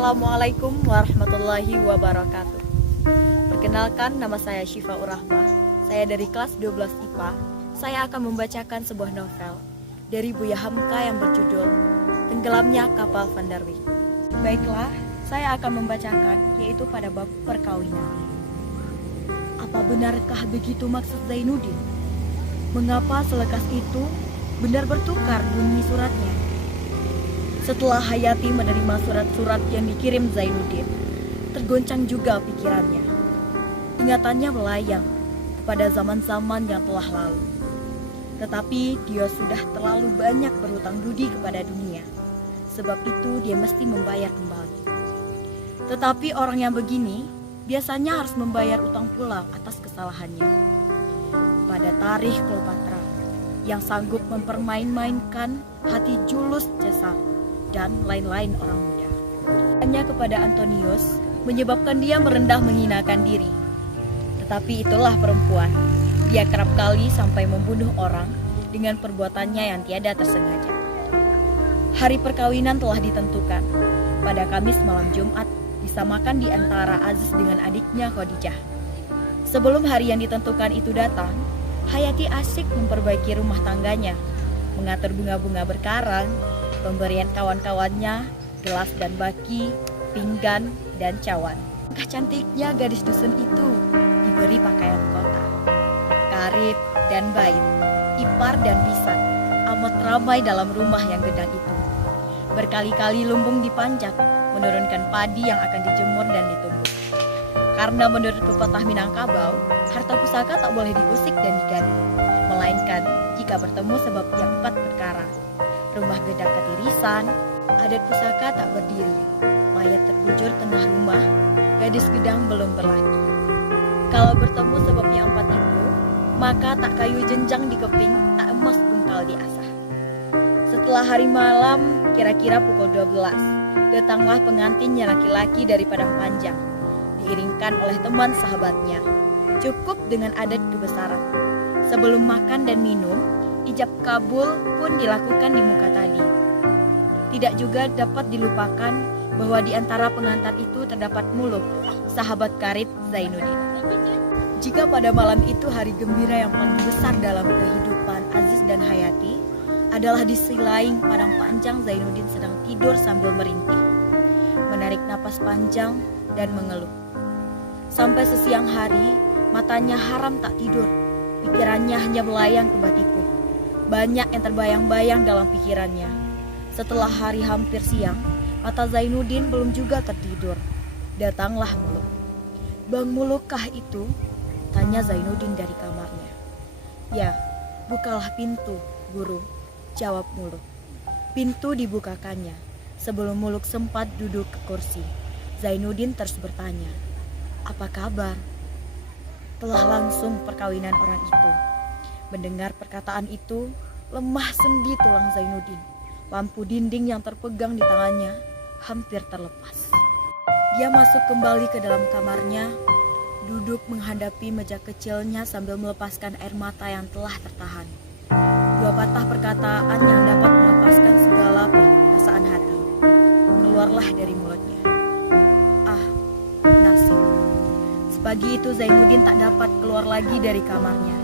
Assalamualaikum warahmatullahi wabarakatuh. Perkenalkan, nama saya Syifa Urahma. Saya dari kelas 12 IPA. Saya akan membacakan sebuah novel dari Buya Hamka yang berjudul Tenggelamnya Kapal Van der Wijk. Baiklah, saya akan membacakan, yaitu pada bab perkawinan. Apa benarkah begitu maksud Zainuddin? Mengapa selekas itu benar bertukar bunyi suratnya? Setelah Hayati menerima surat-surat yang dikirim Zainuddin, tergoncang juga pikirannya. Ingatannya melayang kepada zaman-zaman yang telah lalu. Tetapi dia sudah terlalu banyak berhutang budi kepada dunia. Sebab itu dia mesti membayar kembali. Tetapi orang yang begini biasanya harus membayar utang pula atas kesalahannya. Pada tarikh Kleopatra yang sanggup mempermain-mainkan hati Julius Caesar dan lain-lain orang muda. Hanya kepada Antonius menyebabkan dia merendah menghinakan diri. Tetapi itulah perempuan. Dia kerap kali sampai membunuh orang dengan perbuatannya yang tiada tersengaja. Hari perkawinan telah ditentukan. Pada Kamis malam Jumat disamakan di antara Aziz dengan adiknya Khadijah. Sebelum hari yang ditentukan itu datang, Hayati asik memperbaiki rumah tangganya, mengatur bunga-bunga berkarang, pemberian kawan-kawannya, gelas dan baki, pinggan, dan cawan. Langkah cantiknya gadis dusun itu diberi pakaian kota. Karib dan bait, ipar dan pisan, amat ramai dalam rumah yang gedang itu. Berkali-kali lumbung dipanjat, menurunkan padi yang akan dijemur dan ditumbuk. Karena menurut pepatah Minangkabau, harta pusaka tak boleh diusik dan digaduh, melainkan jika bertemu sebab yang empat perkara. Rumah gedang ketirisan, adat pusaka tak berdiri, mayat terbujur tengah rumah, gadis gedang belum berlaki. Kalau bertemu sebab yang empat itu, maka tak kayu jenjang di keping, tak emas bungkal di asah. Setelah hari malam, kira-kira pukul 12, datanglah pengantinnya laki-laki dari Padang Panjang, diiringkan oleh teman sahabatnya. Cukup dengan adat kebesaran. Sebelum makan dan minum, ijab kabul pun dilakukan di muka tadi. Tidak juga dapat dilupakan bahwa di antara pengantar itu terdapat Muluk, sahabat karib Zainuddin. Jika pada malam itu hari gembira yang paling besar dalam kehidupan Aziz dan Hayati adalah di sisi lain Padang Panjang Zainuddin sedang tidur sambil merintih, menarik napas panjang dan mengeluh. Sampai sesiang hari, matanya haram tak tidur, pikirannya hanya melayang ke Batipuh. Banyak yang terbayang-bayang dalam pikirannya. Setelah hari hampir siang, mata Zainuddin belum juga tertidur. Datanglah Muluk. "Bang Mulukkah itu?" tanya Zainuddin dari kamarnya. "Ya, bukalah pintu, Guru," jawab Muluk. Pintu dibukakannya. Sebelum Muluk sempat duduk ke kursi, Zainuddin terus bertanya, "Apa kabar?" Telah langsung perkawinan orang itu. Mendengar perkataan itu, lemah sendi tulang Zainuddin. Lampu dinding yang terpegang di tangannya hampir terlepas. Dia masuk kembali ke dalam kamarnya, duduk menghadapi meja kecilnya sambil melepaskan air mata yang telah tertahan. Dua patah perkataan yang dapat melepaskan segala perasaan hati keluarlah dari mulutnya. "Ah, nasib." Pagi itu Zainuddin tak dapat keluar lagi dari kamarnya.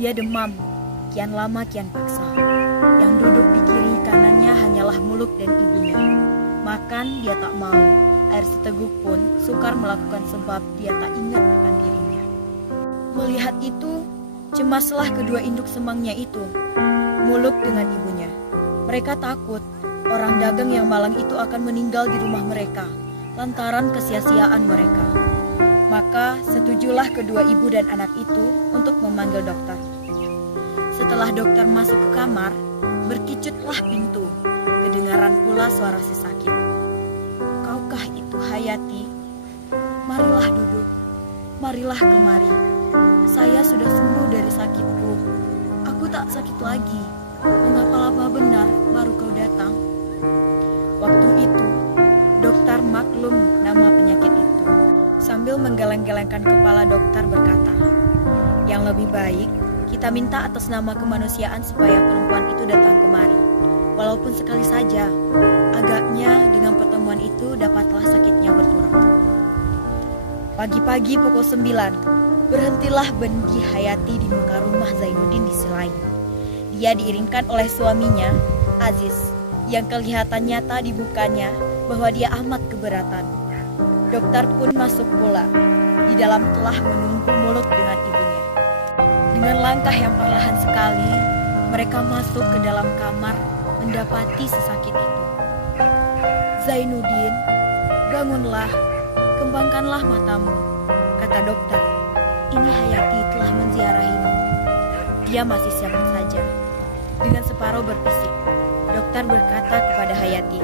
Dia demam, kian lama kian paksa. Yang duduk di kiri kanannya hanyalah Muluk dan ibunya. Makan dia tak mau, air seteguk pun sukar melakukan sebab dia tak ingat akan dirinya. Melihat itu, cemaslah kedua induk semangnya itu, Muluk dengan ibunya. Mereka takut orang dagang yang malang itu akan meninggal di rumah mereka lantaran kesia-siaan mereka. Maka setujulah kedua ibu dan anak itu untuk memanggil dokter. Setelah dokter masuk ke kamar, berkicutlah pintu. Kedengaran pula suara si sakit. "Kaukah itu Hayati? Marilah duduk, marilah kemari. Saya sudah sembuh dari sakitku. Aku tak sakit lagi. Mengapa lama benar baru kau datang?" Waktu itu, dokter maklum nama penyakit itu. Sambil menggeleng-gelengkan kepala, dokter berkata, "Yang lebih baik, kita minta atas nama kemanusiaan supaya perempuan itu datang kemari. walaupun sekali saja. Agaknya dengan pertemuan itu dapatlah sakitnya berkurang. Pagi-pagi pukul 9, berhentilah Bendi Hayati di muka rumah Zainuddin di sisi lain. Dia diiringkan oleh suaminya, Aziz, yang kelihatan nyata di mukanya bahwa dia amat keberatan. Dokter pun masuk pula. Di dalam telah menunggu mulut dengan ibunya. Dengan langkah yang perlahan sekali, mereka masuk ke dalam kamar mendapati sesakit itu. Zainuddin, bangunlah, kembangkanlah matamu, kata dokter. Ini Hayati telah menziarahimu. Dia masih siap saja. Dengan separuh berpisik, dokter berkata kepada Hayati,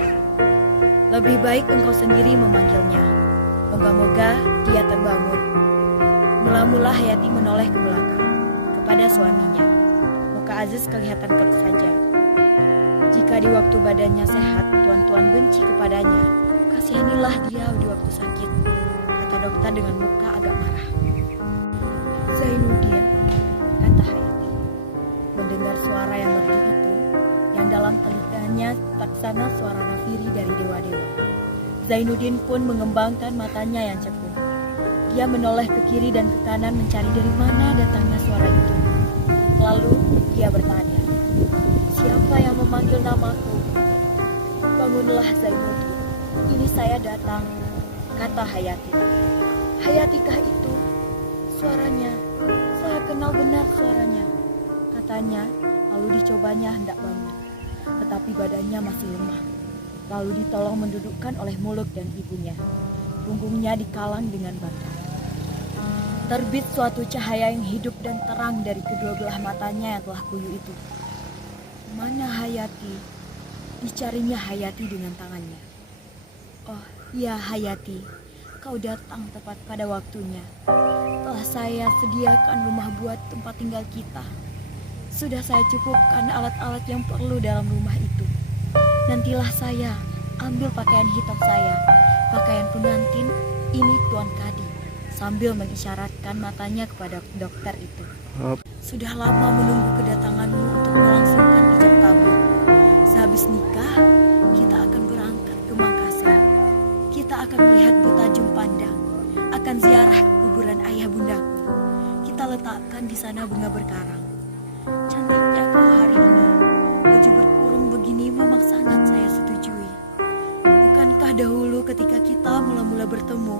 lebih baik engkau sendiri memanggilnya. Moga-moga dia terbangun. Mula-mula Hayati menoleh ke belakang kepada suaminya. Muka Aziz kelihatan keruh saja. Jika di waktu badannya sehat, tuan-tuan benci kepadanya, kasihanilah dia di waktu sakit, kata dokter dengan muka agak marah. Zainuddin, kata Hayati, mendengar suara yang merdu itu, yang dalam telinganya taksana suara nafiri dari dewa-dewa. Zainuddin pun mengembangkan matanya yang cekung. Dia menoleh ke kiri dan ke kanan mencari dari mana datangnya suara itu. Lalu dia bertanya, siapa yang memanggil namaku? Bangunlah Zainuddin, ini saya datang, kata Hayati. Hayatikah itu? Suaranya, saya kenal benar suaranya, katanya, lalu dicobanya hendak bangun. Tetapi badannya masih lemah. Lalu ditolong mendudukkan oleh Muluk dan ibunya. Punggungnya dikalang dengan bantal. Terbit suatu cahaya yang hidup dan terang dari kedua belah matanya yang telah kuyu itu. Mana Hayati? Dicarinya Hayati dengan tangannya. Oh, ya Hayati, kau datang tepat pada waktunya. Telah saya sediakan rumah buat tempat tinggal kita. Sudah saya cukupkan alat-alat yang perlu dalam rumah itu. Nantilah saya ambil pakaian hitam saya, pakaian pengantin, ini Tuan Kadi, sambil mengisyaratkan matanya kepada dokter itu. Sudah lama menunggu kedatanganmu untuk melangsungkan ijab kabul. Sehabis nikah, kita akan berangkat ke Makassar. Kita akan melihat Butajum Pandang, akan ziarah kuburan ayah bundaku. Kita letakkan di sana bunga berkarang. Cantiknya kau hari ini. Baju berkurung begini memang sangat saya setujui. Bukankah dahulu ketika kita mula-mula bertemu,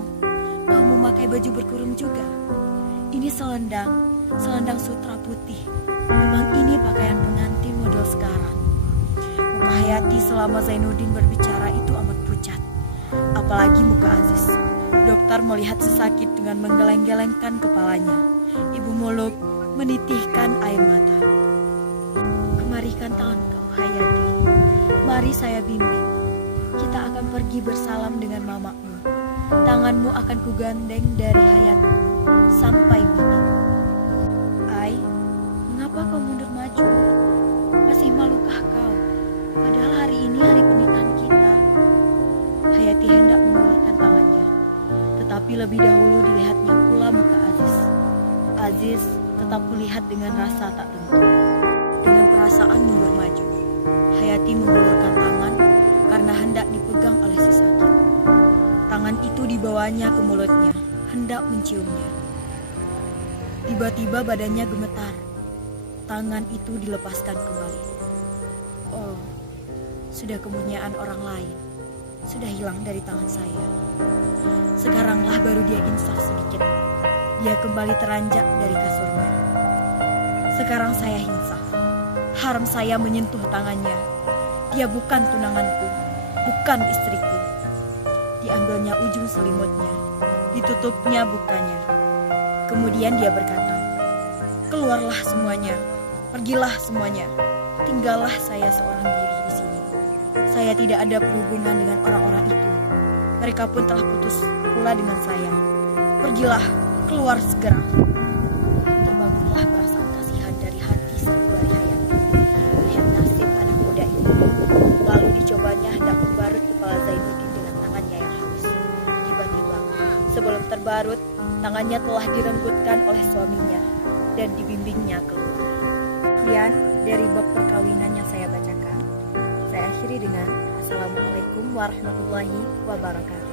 kau memakai baju berkurung juga? Ini selendang sutra putih. Memang ini pakaian pengantin model sekarang. Muka Hayati selama Zainuddin berbicara itu amat pucat. Apalagi muka Aziz. Dokter melihat sesakit dengan menggeleng-gelengkan kepalanya. Ibu Muluk menitihkan air mata. Kemarikan tangan kau, Hayati. Mari saya bimbing. Kita akan pergi bersalam dengan mamamu. Tanganmu akan kugandeng dari Hayati sampai mati. Ai, mengapa kau mundur maju? Masih malukah kau? Padahal hari ini hari pernikahan kita. Hayati hendak mengulurkan tangannya, tetapi lebih dahulu dilihatnya pula muka Aziz. Aziz tetap melihat dengan rasa tak tentu. Dengan perasaan mundur maju, Hayati mengulurkan tangan karena hendak dipegang oleh si sakit. Tangan itu dibawanya ke mulutnya, hendak menciumnya. Tiba-tiba badannya gemetar. Tangan itu dilepaskan kembali. Oh, sudah kepunyaan orang lain. Sudah hilang dari tangan saya. Sekaranglah baru dia insaf sedikit. Dia kembali teranjak dari kasurnya. Sekarang saya insaf. Haram saya menyentuh tangannya. Dia bukan tunanganku, bukan istriku. Diambilnya ujung selimutnya, ditutupnya bukanya. Kemudian dia berkata, keluarlah semuanya, pergilah semuanya, tinggallah saya seorang diri di sini. Saya tidak ada berhubungan dengan orang-orang itu. Mereka pun telah putus pula dengan saya. Pergilah, keluar segera. Terbangunlah perasaan kasihan dari hati sanubari Hayati. Melihat nasib anak muda itu. Lalu dicobanya hendak membarut kepala Zainuddin dengan tangannya yang halus. Tiba-tiba, sebelum terbarut, tangannya telah direnggutkan oleh suaminya dan dibimbingnya keluar. Sekian dari bab perkawinan yang saya bacakan. akhiri dengan Assalamualaikum warahmatullahi wabarakatuh.